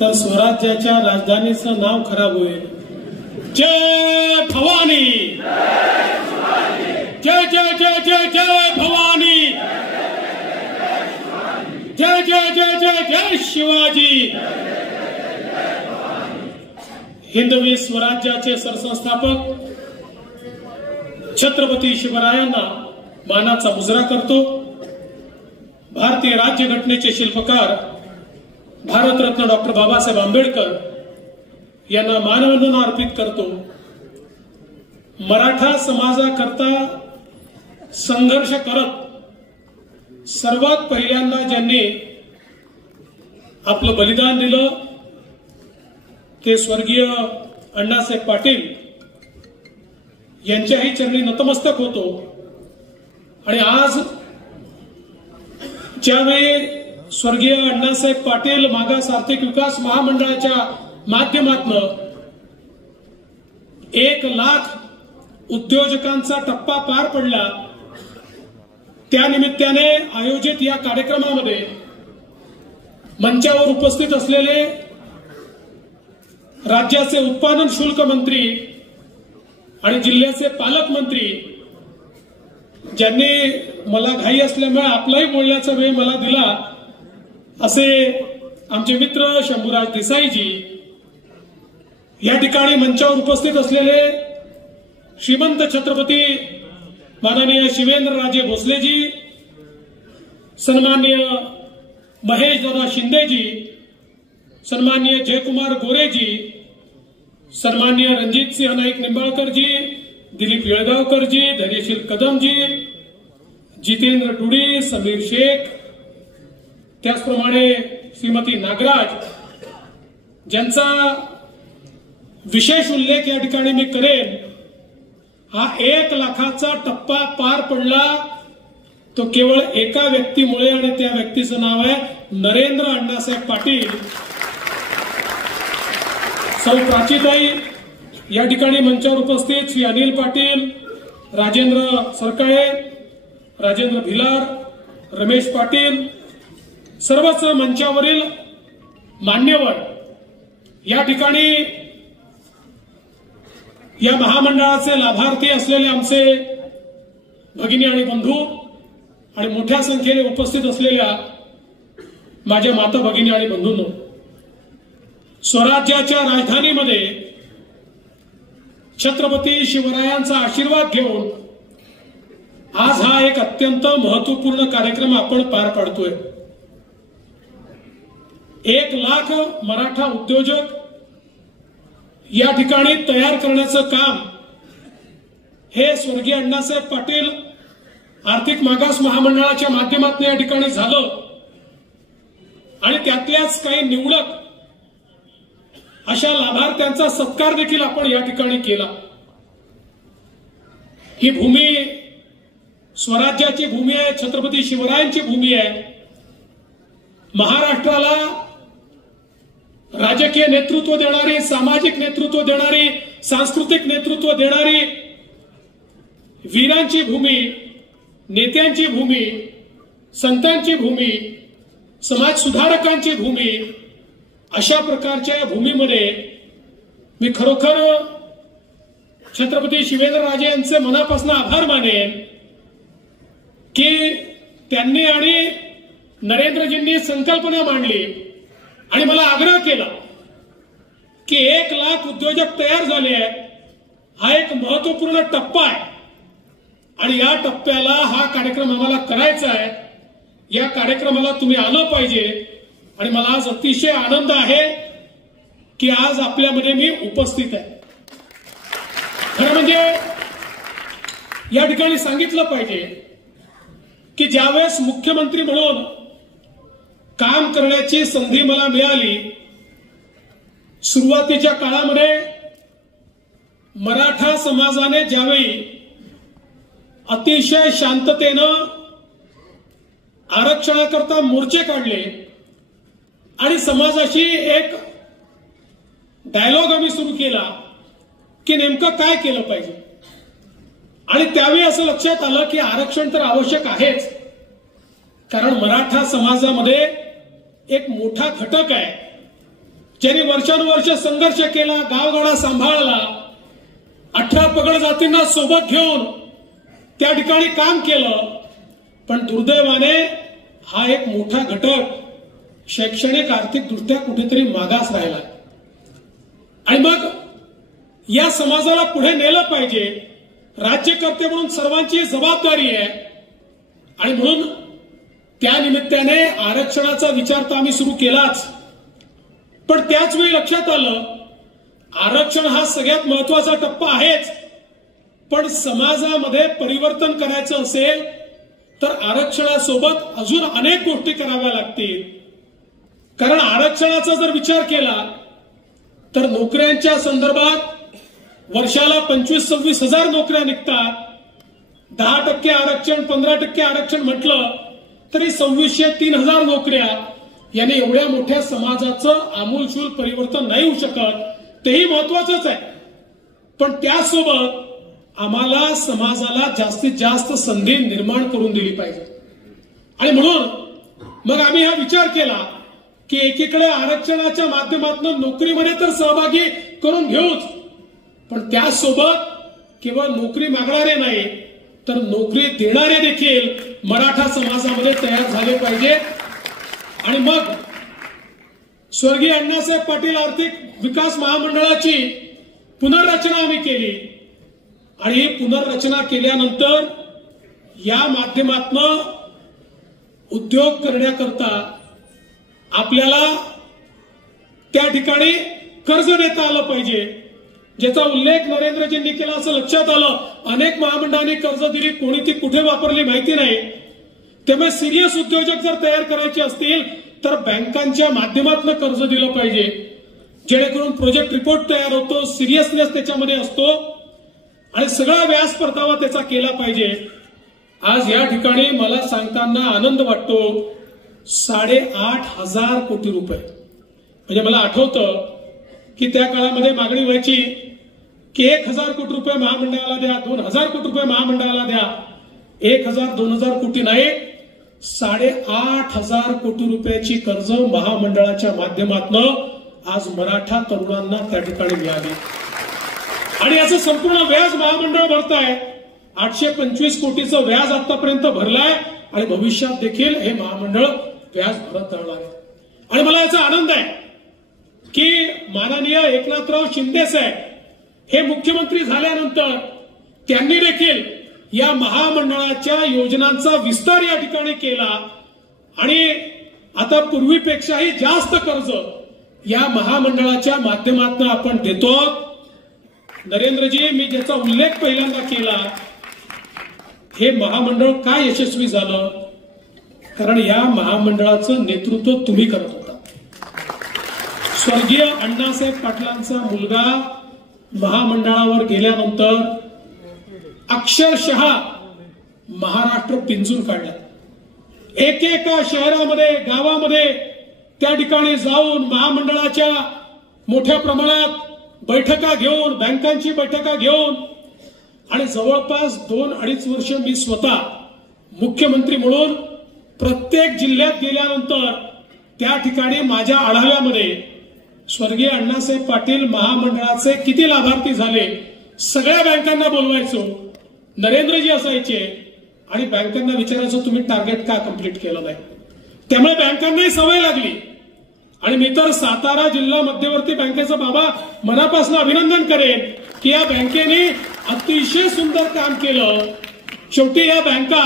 तर स्वराज्याच्या राजधानीचं नाव खराब होईल. जय भवानी, जय जय जय जय जय भवानी, जय जय जय जय जय शिवाजी. हिंदवी स्वराज्याचे सरसंस्थापक छत्रपती शिवरायांना मानाचा मुजरा करतो. भारतीय राज्यघटनेचे शिल्पकार भारतरत्न डॉक्टर बाबासाहेब आंबेडकर यांना मानवंदना अर्पित करतो. मराठा समाजाकरता संघर्ष करत सर्वात पहिल्यांदा ज्यांनी आपलं बलिदान दिलं ते स्वर्गीय अण्णासाहेब पाटील यांच्याही चरणी नतमस्तक होतो. आणि आज ज्यावेळी स्वर्गीय अण्णासाहेब पाटील मागास आर्थिक विकास महामंडळाच्या माध्यमातून 1 लाख उद्योजकांचा टप्पा पार पडला, त्यानिमित्ताने आयोजित या कार्यक्रमामध्ये मंचावर उपस्थित असलेले राज्याचे उत्पादन शुल्क मंत्री आणि जिल्ह्याचे पालकमंत्री ज्यांनी मला घाई असल्यामुळे आपलाही बोलण्याचा वेळ मला दिला असे आमचे मित्र शंभूराज देसाईजी, या ठिकाणी मंचावर उपस्थित असलेले श्रीमंत छत्रपती माननीय शिवेंद्रराजे भोसलेजी, सन्माननीय महेश दादा शिंदेजी, सन्माननीय जयकुमार गोरेजी, सन्माननीय रणजित सिंह नाईक निंबाळकरजी, दिलीप येळगावकरजी, धैर्यशील कदमजी, जितेंद्र टुडी, समीर शेख, त्याचप्रमाणे श्रीमती नागराज, ज्यांचा विशेष उल्लेख या ठिकाणी मी करेन. हा 1 लाखाचा टप्पा पार पडला तो केवळ एका व्यक्तीमुळे आणि त्या व्यक्तीचं नाव आहे नरेंद्र अण्णासाहेब पाटील. सौ प्राचीताई, या ठिकाणी मंचावर उपस्थित श्री अनिल पाटील, राजेंद्र सरकाळे, राजेंद्र भिलार, रमेश पाटील, सर्वच मंचावरील मान्यवर, या ठिकाणी या महामंडळाचे लाभार्थी असलेले आमचे भगिनी आणि बंधू आणि मोठ्या संख्येने उपस्थित असलेल्या माझ्या माता भगिनी आणि बंधूंनो, स्वराज्याच्या राजधानीमध्ये छत्रपती शिवरायांचा आशीर्वाद घेऊन आज हा एक अत्यंत महत्वपूर्ण कार्यक्रम आपण पार पाडतोय। 1 लाख मराठा उद्योजक या ठिकाणी तयार करण्याचं काम हे स्वर्गीय अण्णासाहेब पाटील आर्थिक मागास महामंडळाच्या माध्यमातून या ठिकाणी झालं आणि त्यातल्याच काही निवडक अशा लाभार्थ्यांचा सत्कार देखील आपण या ठिकाणी केला। ही भूमी स्वराज्याची भूमी आहे, छत्रपती शिवरायांची भूमी आहे। महाराष्ट्राला राजकीय नेतृत्व देणारी, सामाजिक नेतृत्व देणारी, सांस्कृतिक नेतृत्व देणारी वीरांची भूमी, नेत्यांची भूमी, संतांची भूमी, समाज सुधारकांची भूमी, अशा प्रकारच्या भूमीमध्ये मी खरोखर छत्रपती शिवेंद्रराजे यांचे मनापासून आभार मानेन की त्यांनी आणि नरेंद्रजींनी संकल्पना मांडली आणि मला आग्रह केला की 1 लाख उद्योजक तयार झाले आहेत। हा एक महत्वपूर्ण टप्पा आहे आणि या टप्प्याला हा कार्यक्रम आम्हाला करायचा आहे। या कार्यक्रमाला तुम्ही आलं पाहिजे आणि मला आज अतिशय आनंद आहे की आज आपल्यामध्ये मी उपस्थित आहे। खरं म्हणजे या ठिकाणी सांगितलं पाहिजे की ज्यावेळेस मुख्यमंत्री म्हणून काम करण्याची संधी मला मिळाली, सुरुवातीच्या काळामध्ये मराठा समाजाने ज्यावेळी अतिशय शांततेनं आरक्षणाकरता मोर्चे काढले आणि समाजाशी एक डायलॉग आम्ही सुरू केला की नेमकं काय केलं पाहिजे आणि त्यावेळी असं लक्षात आलं की आरक्षण तर आवश्यक आहेच, कारण मराठा समाजामध्ये एक मोठा घटक आहे ज्यांनी वर्षानुवर्ष संघर्ष केला, गावगाडा सांभाळला, 18 पगड जातींना सोबत घेऊन त्या ठिकाणी काम केलं, पण दुर्दैवाने हा एक मोठा घटक शैक्षणिक आर्थिक दृष्ट्या कुठेतरी मागास राहिला आणि मग या समाजाला पुढे नेलं पाहिजे। राज्यकर्ते म्हणून सर्वांची जबाबदारी आहे आणि म्हणून त्या निमित्ताने आरक्षणाचा विचार तर आम्ही सुरू केलाच, पण त्याच वेळी लक्षात आलं आरक्षण हा सगळ्यात महत्वाचा टप्पा आहेच, पण समाजामध्ये परिवर्तन करायचं असेल तर आरक्षणासोबत अजून अनेक गोष्टी कराव्या लागतील। कारण आरक्षणाचा जर विचार केला तर नोकऱ्यांच्या संदर्भात वर्षाला 25-26 हजार नोकऱ्या निघतात। 10% आरक्षण, 15% आरक्षण म्हटलं तरी 2600-3000 नोकऱ्या, याने एवढ्या मोठ्या समाजाचं आमूलचूल परिवर्तन नाही होऊ शकत, तेही महत्वाचंच आहे, पण त्यासोबत आम्हाला समाजाला जास्तीत जास्त संधी निर्माण करून दिली पाहिजे। आणि म्हणून मग आम्ही हा विचार केला की एकीकडे आरक्षणाच्या माध्यमातून नोकरीमध्ये तर सहभागी करून घेऊच, पण त्यासोबत केवळ नोकरी मागणारे नाही तर नोकरी देणारे देखील मराठा समाजामध्ये तयार झाले पाहिजे। आणि मग स्वर्गीय अण्णासाहेब पाटील आर्थिक विकास महामंडळाची पुनर्रचना आम्ही केली आणि पुनर्रचना केल्यानंतर या माध्यमातून उद्योग करण्याकरता आपल्याला त्या ठिकाणी कर्ज देता आलं पाहिजे, ज्याचा उल्लेख नरेंद्रजींनी केला असं लक्षात आलं। अनेक महामंडळांनी कर्ज दिली, कोणी ती कुठे वापरली माहिती नाही। त्यामुळे सिरियस उद्योजक जर तयार करायचे असतील तर बँकांच्या माध्यमातून कर्ज दिलं पाहिजे, जेणेकरून प्रोजेक्ट रिपोर्ट तयार होतो, सिरियसनेस त्याच्यामध्ये असतो आणि सगळा व्याज परतावा त्याचा केला पाहिजे। आज या ठिकाणी मला सांगताना आनंद वाटतो 8,500 कोटी रुपये, म्हणजे मला आठवतं की त्या काळामध्ये मागणी व्हायची की 1,000 कोटी रुपये महामंडळाला द्या, 2,000 कोटी रुपये महामंडळाला द्या, 1,000-2,000 कोटी नाही, 8,500 कोटी रुपयाची कर्ज महामंडळाच्या माध्यमातून आज मराठा तरुणांना त्या ठिकाणी मिळाली आणि याचं संपूर्ण व्याज महामंडळ भरताय। 825 कोटीचं व्याज आतापर्यंत भरलाय आणि भविष्यात देखील हे महामंडळ व्याज भरत राहणार आहे। आणि मला याचा आनंद आहे की माननीय एकनाथराव शिंदे साहेब हे मुख्यमंत्री झाल्यानंतर त्यांनी देखील या महामंडळाच्या योजनांचा विस्तार या ठिकाणी केला आणि आता पूर्वीपेक्षाही जास्त कर्ज या महामंडळाच्या माध्यमातून आपण देतो। नरेंद्रजी, मी ज्याचा उल्लेख पहिल्यांदा केला, हे महामंडळ का यशस्वी झालं? कारण या महामंडळाचं नेतृत्व तुम्ही करत होता। स्वर्गीय अण्णासाहेब पाटलांचा मुलगा महामंडळावर गेल्यानंतर अक्षरशः महाराष्ट्र पिंजून काढला। एकेका शहरामध्ये, गावामध्ये त्या ठिकाणी जाऊन महामंडळाच्या मोठ्या प्रमाणात बैठका घेऊन, बँकांची बैठका घेऊन आणि जवळपास 2-2.5 वर्ष मी स्वतः मुख्यमंत्री म्हणून प्रत्येक जिल्ह्यात गेल्यानंतर त्या ठिकाणी माझ्या आढाव्यामध्ये स्वर्गीय अण्णासाहेब पाटील महामंडळाचे किती लाभार्थी झाले सगळ्या बँकांना बोलवायचो, नरेंद्रजी असायचे आणि बँकांना विचारायचो तुम्ही टार्गेट का कंप्लीट केलं नाही। त्यामुळे बँकांनाही सवय लागली आणि मी तर सातारा जिल्हा मध्यवर्ती बँकेचं बाबा मनापासून अभिनंदन करेन की या बँकेने अतिशय सुंदर काम केलं। शेवटी या बँका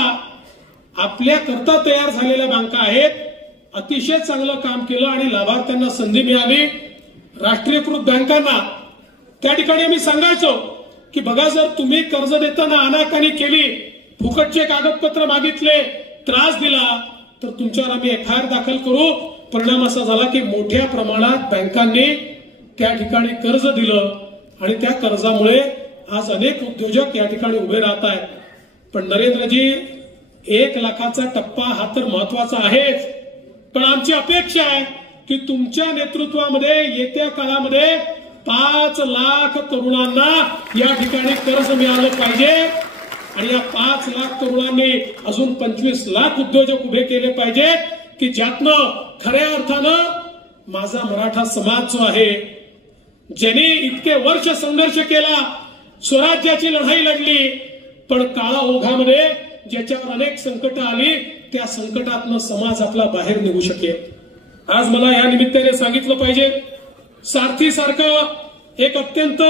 आपल्या करता तयार झालेल्या बँका आहेत, अतिशय चांगलं काम केलं आणि लाभार्थ्यांना संधी मिळाली। राष्ट्रीयकृत बँकांना त्या ठिकाणी आम्ही सांगायचो की बघा, जर तुम्ही कर्ज देताना अनाकानी केली, फुकटचे कागदपत्र मागितले, त्रास दिला तर तुमच्यावर आम्ही FIR दाखल करू। परिणाम असा झाला की मोठ्या प्रमाणात बँकांनी त्या ठिकाणी कर्ज दिलं आणि त्या कर्जामुळे आज अनेक उद्योजक या ठिकाणी उभे राहत आहेत। पण नरेंद्रजी, 1 लाखाचा टप्पा हा तर महत्वाचा आहेच, पण आमची अपेक्षा आहे की तुमच्या नेतृत्वामध्ये येत्या काळामध्ये 5 लाख तरुणांना या ठिकाणी कर्ज मिळालं पाहिजे आणि या 5 लाख तरुणांनी अजून 25 लाख उद्योजक उभे केले पाहिजेत की ज्यातनं खऱ्या अर्थानं माझा मराठा समाज जो आहे, ज्यांनी इतके वर्ष संघर्ष केला, स्वराज्याची लढाई लढली, पण काळा ओघामध्ये ज्याच्यावर अनेक संकट आली, त्या संकटातनं समाज आपला बाहेर निघू शकेल। आज मला या निमित्ताने सांगितलं पाहिजे, सारथी सारखं एक अत्यंत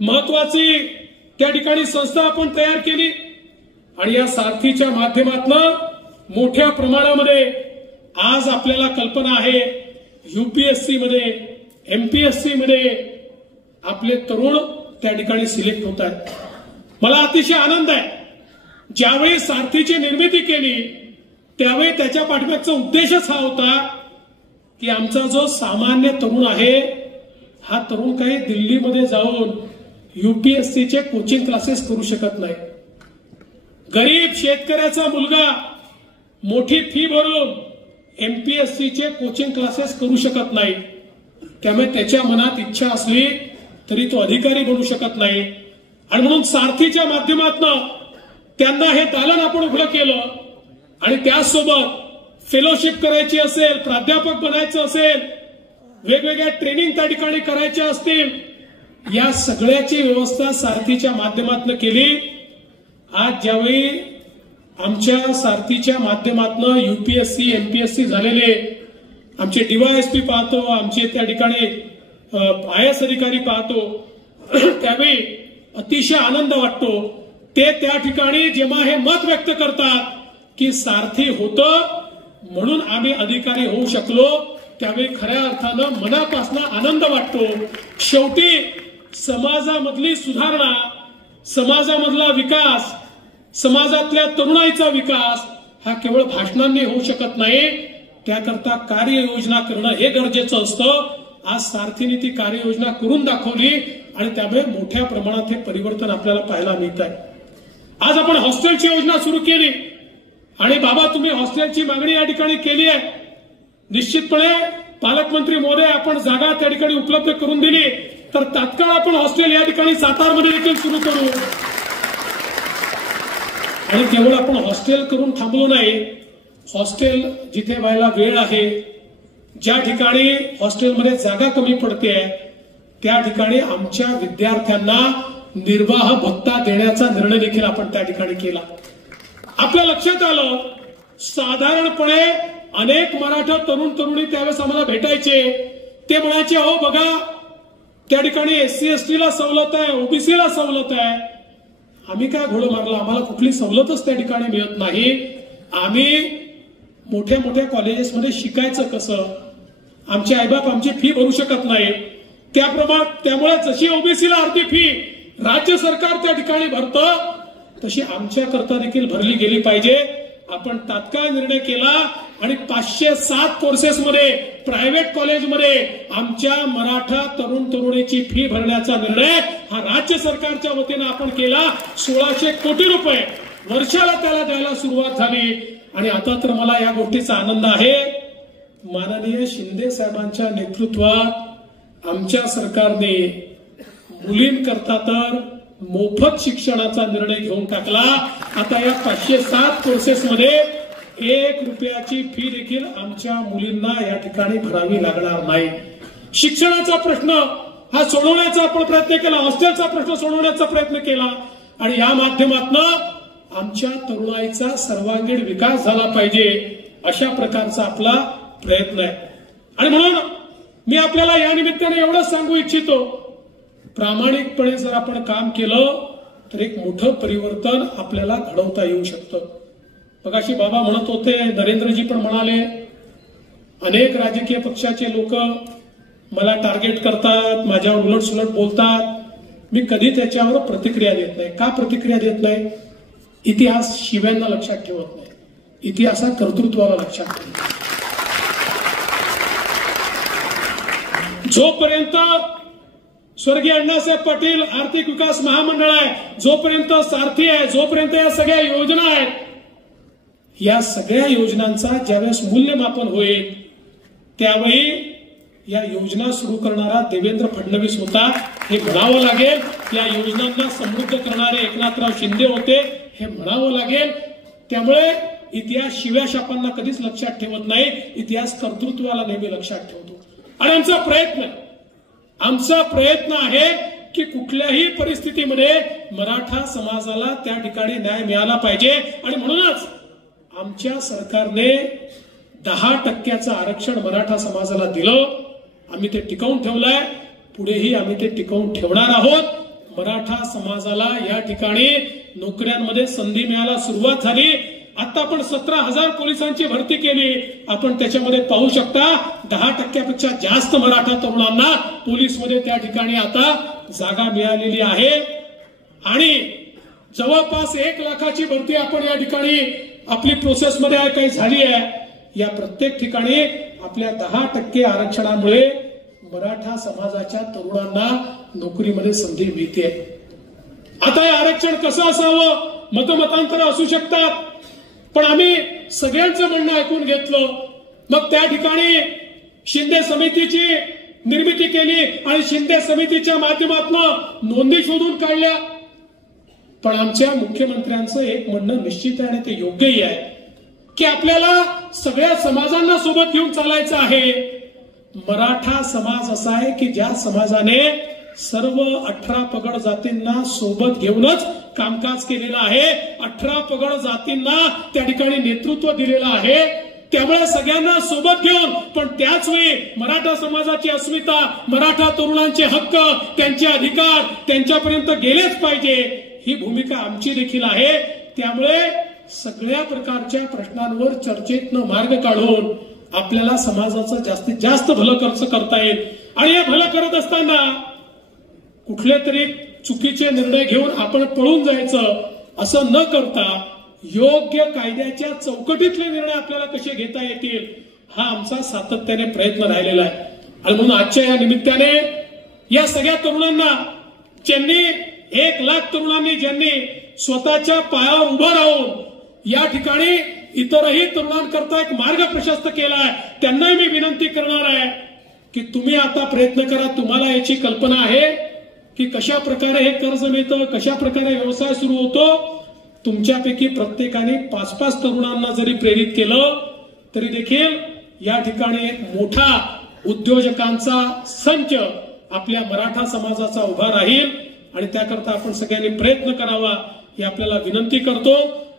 महत्वाची त्या ठिकाणी संस्था आपण तयार केली आणि या सारथीच्या माध्यमातून मोठ्या प्रमाणामध्ये आज आपल्याला कल्पना आहे UPSC मध्ये, MPSC मध्ये आपले तरुण त्या ठिकाणी सिलेक्ट होत आहेत। मला अतिशय आनंद आहे, ज्यावेळी सारथीची निर्मिती केली त्यावेळी त्याच्या पाठीमागचा उद्देशच हा होता की आमचा जो सामान्य तरुण आहे, हा तरुण काही दिल्लीमध्ये जाऊन UPSCचे कोचिंग क्लासेस करू शकत नाही। गरीब शेतकऱ्याचा मुलगा मोठी फी भरून MPSCचे कोचिंग क्लासेस करू शकत नाही, त्यामुळे त्याच्या मनात इच्छा असली तरी तो अधिकारी बनू शकत नाही आणि म्हणून सारथीच्या माध्यमातून त्यांना हे दालन आपण उघडं केलं आणि त्यासोबत फेलोशिप करायची असेल, प्राध्यापक बनायचं असेल, वेगवेगळ्या ट्रेनिंग त्या ठिकाणी करायच्या असतील, या सगळ्याची व्यवस्था सारथीच्या माध्यमातून केली। आज ज्यावेळी आमच्या सारथीच्या माध्यमातून UPSC, MPSC झालेले आमचे DYSP पाहतो, आमचे त्या ठिकाणी IAS अधिकारी पाहतो, त्यावेळी अतिशय आनंद वाटतो। ते त्या ठिकाणी जेव्हा हे मत व्यक्त करतात की सारथी होतं म्हणून आम्ही अधिकारी होऊ शकलो, त्यावेळी खऱ्या अर्थानं मनापासून आनंद वाटतो। शेवटी समाजामधली सुधारणा, समाजामधला विकास, समाजातल्या तरुणाईचा विकास हा केवळ भाषणांनी होऊ शकत नाही, त्याकरता कार्ययोजना करणं हे गरजेचं असतं। आज सारथीने ती कार्ययोजना करून दाखवली आणि त्यामुळे मोठ्या प्रमाणात हे परिवर्तन आपल्याला पाहायला मिळत आहे। आज आपण हॉस्टेलची योजना सुरू केली आणि बाबा तुम्ही हॉस्टेलची मागणी या ठिकाणी केली आहे, निश्चितपणे पालकमंत्री महोदय आपण जागा त्या ठिकाणी उपलब्ध करून दिली तर तात्काळ आपण हॉस्टेल या ठिकाणी सातारमध्ये देखील सुरू करू आणि केवळ आपण हॉस्टेल करून थांबलो नाही, हॉस्टेल जिथे व्हायला वेळ आहे, ज्या ठिकाणी हॉस्टेलमध्ये जागा कमी पडते त्या ठिकाणी आमच्या विद्यार्थ्यांना निर्वाह भत्ता देण्याचा निर्णय देखील आपण त्या ठिकाणी केला। आपल्या लक्षात आलं, साधारणपणे अनेक मराठा तरुण तरुणी त्यावेळेस आम्हाला भेटायचे, ते म्हणायचे अहो बघा त्या ठिकाणी SC ST ला सवलत आहे, OBC ला सवलत आहे. आम्ही काय घोडं मारलं? आम्हाला कुठली सवलतच त्या ठिकाणी मिळत नाही. आम्ही मोठ्या मोठ्या कॉलेजेसमध्ये शिकायचं कसं? आमचे आईबाप आमची फी भरू शकत नाही. त्यामुळे जशी OBC ला अर्धी फी राज्य सरकार त्या ठिकाणी भरतं, तशी आमच्या करता देखील भरली गेली पाहिजे. आपण तात्काळ निर्णय केला आणि 507 कोर्सेसमध्ये प्रायव्हेट कॉलेजमध्ये आमच्या मराठा तरुण तरुणीची फी भरण्याचा निर्णय हा राज्य सरकारच्या वतीनं आपण केला. 1600 कोटी रुपये वर्षाला त्याला द्यायला सुरुवात झाली. आणि आता तर मला या गोष्टीचा आनंद आहे, माननीय शिंदे साहेबांच्या नेतृत्वात आमच्या सरकारने मुलींकरता तर मोफत शिक्षणाचा निर्णय घेऊन टाकला. आता या 507 कोर्सेसमध्ये 1 रुपयाची फी देखील आमच्या मुलींना या ठिकाणी भरावी लागणार नाही. शिक्षणाचा प्रश्न हा सोडवण्याचा आपण प्रयत्न केला, हॉस्टेलचा प्रश्न सोडवण्याचा प्रयत्न केला आणि या माध्यमातून आमच्या तरुणाईचा सर्वांगीण विकास झाला पाहिजे, अशा प्रकारचा आपला प्रयत्न आहे. आणि म्हणून मी आपल्याला या निमित्ताने एवढंच सांगू इच्छितो, प्रामाणिकपणे जर आपण काम केलं तर एक मोठं परिवर्तन आपल्याला घडवता येऊ शकतं. मगाशी बाबा म्हणत होते, नरेंद्रजी पण म्हणाले, अनेक राजकीय पक्षाचे लोक मला टार्गेट करतात, माझ्यावर उलटसुलट बोलतात. मी कधी त्याच्यावर प्रतिक्रिया देत नाही. का प्रतिक्रिया देत नाही? इतिहास शिव्यांना लक्षात ठेवत नाही, इतिहासात कर्तृत्वाला लक्षात ठेवत. जोपर्यंत स्वर्गीय अण्णासाहेब पाटील आर्थिक विकास महामंडळ आहे, जोपर्यंत सारथी आहे, जोपर्यंत या सगळ्या योजना आहेत, या सगळ्या योजनांचा ज्यावेळेस मूल्यमापन होईल त्यावेळी या योजना सुरू करणारा देवेंद्र फडणवीस होता हे म्हणावं लागेल. या योजनांना समृद्ध करणारे एकनाथराव शिंदे होते हे म्हणावं लागेल. त्यामुळे इतिहास शिव्या शापांना कधीच लक्षात ठेवत नाही, इतिहास कर्तृत्वाला नेहमी लक्षात ठेवतो. आणि आमचा प्रयत्न आहे की कुठल्याही परिस्थितीमध्ये मराठा समाजाला त्या ठिकाणी न्याय मिळाला पाहिजे. आणि म्हणूनच आमच्या सरकारने 10% आरक्षण मराठा समाजाला दिलं. आम्ही ते टिकवून ठेवलंय, पुढेही आम्ही ते टिकवून ठेवणार आहोत. मराठा समाजाला या ठिकाणी नोकऱ्यांमध्ये संधी मिळायला सुरुवात झाली. आता आपण 17,000 पोलिसांची भरती केली. आपण त्याच्यामध्ये पाहू शकता 10%पेक्षा जास्त मराठा तरुणांना पोलीसमध्ये त्या ठिकाणी आता जागा मिळालेली आहे. आणि जवळपास 1 लाखाची भरती आपण या ठिकाणी आपली प्रोसेसमध्ये काही झाली आहे. या प्रत्येक ठिकाणी आपल्या 10% आरक्षणामुळे मराठा समाजाच्या तरुणांना नोकरीमध्ये संधी मिळते. आता हे आरक्षण कसं असावं? मतमतांतर असू शकतात, पण आम्ही सगळ्यांचं म्हणणं ऐकून घेतलं. मग त्या ठिकाणी शिंदे समितीची निर्मिती केली आणि शिंदे समितीच्या माध्यमातून नोंदी शोधून काढल्या. पण आमच्या मुख्यमंत्र्यांचं एक म्हणणं निश्चित आहे आणि ते योग्यही आहे की आपल्याला सगळ्या समाजांना सोबत घेऊन चालायचं आहे. मराठा समाज असा आहे की ज्या समाजाने सर्व 18 पगड जातींना सोबत घेऊनच कामकाज केलेलं आहे. 18 पगड जातींना त्या ठिकाणी नेतृत्व दिलेलं आहे. त्यामुळे सगळ्यांना सोबत घेऊन, पण त्याच वेळी मराठा समाजाची अस्मिता, मराठा तरुणांचे हक्क, त्यांचे अधिकार त्यांच्यापर्यंत गेलेच पाहिजे, ही भूमिका आमची देखील आहे. त्यामुळे सगळ्या प्रकारच्या प्रश्नांवर चर्चेतनं मार्ग काढून आपल्याला समाजाचं जास्तीत जास्त भलं करता येईल. आणि हे भलं करत असताना कुठले तरी चुकीचे निर्णय घेऊन आपण पळून जायचं असं न करता योग्य कायद्याच्या चौकटीतले निर्णय आपल्याला कसे घेता येतील हा आमचा सातत्याने प्रयत्न राहिलेला आहे. आणि म्हणून आजच्या या निमित्ताने या सगळ्या तरुणांना, ज्यांनी 1 लाख तरुणांनी ज्यांनी स्वतःच्या पायावर उभं राहून या ठिकाणी इतरही तरुणांकरता एक मार्ग प्रशस्त केलाय, त्यांनाही मी विनंती करणार आहे की तुम्ही आता प्रयत्न करा. तुम्हाला याची कल्पना आहे की कशा प्रकारे हे कर्ज मिळतं, कशा प्रकारे व्यवसाय सुरू होतो. तुमच्यापैकी प्रत्येकाने 5-5 तरुणांना जरी प्रेरित केलं तरी देखील या ठिकाणी एक मोठा उद्योजकांचा संच आपल्या मराठा समाजाचा उभा राहील. आणि त्याकरता आपण सगळ्यांनी प्रयत्न करावा ही आपल्याला विनंती करतो.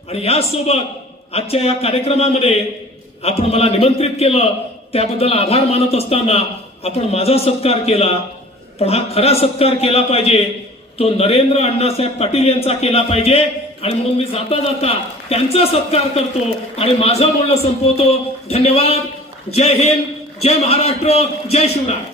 आणि यासोबत आजच्या या कार्यक्रमामध्ये आपण मला निमंत्रित केलं त्याबद्दल आभार मानत असताना आपण माझा सत्कार केला. पण हा खरा सत्कार केला पाहिजे तो नरेंद्र अण्णासाहेब पाटील यांचा केला पाहिजे। आणि म्हणून मी जाता जाता त्यांचा सत्कार करतो आणि माझं बोलणं संपवतो। धन्यवाद। जय हिंद, जय महाराष्ट्र, जय शिवराय।